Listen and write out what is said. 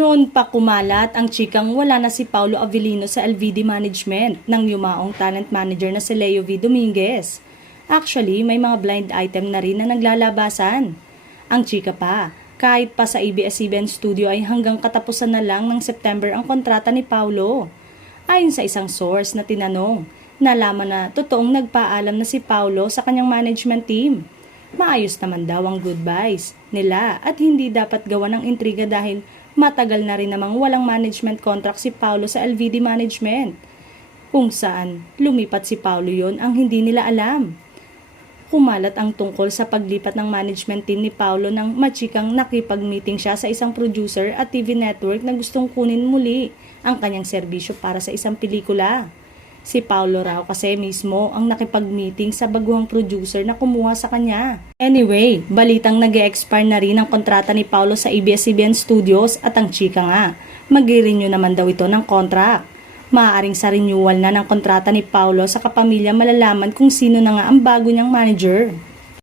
Noon pa kumalat ang chikang wala na si Paulo Avellino sa LVD Management ng yumaong talent manager na si Leo V. Dominguez. Actually, may mga blind item na rin na naglalabasan. Ang chika pa, kahit pa sa ABS-CBN Studio ay hanggang katapusan na lang ng September ang kontrata ni Paulo. Ayon sa isang source na tinanong, nalaman na totoong nagpaalam na si Paulo sa kanyang management team. Maayos naman daw ang goodbyes nila at hindi dapat gawa ng intriga dahil matagal na rin namang walang management contract si Paulo sa LVD Management. Kung saan lumipat si Paulo yon ang hindi nila alam. Kumalat ang tungkol sa paglipat ng management team ni Paulo nang machikang nakipag-meeting siya sa isang producer at TV network na gustong kunin muli ang kanyang serbisyo para sa isang pelikula. Si Paulo raw kasi mismo ang nakipag-meeting sa baguhang producer na kumuha sa kanya. Anyway, balitang nag-e-expire na rin ang kontrata ni Paulo sa ABS-CBN Studios at ang chika nga, mag-renew naman daw ito ng contract. Maaaring sa renewal na ng kontrata ni Paulo sa kapamilya malalaman kung sino na nga ang bago niyang manager.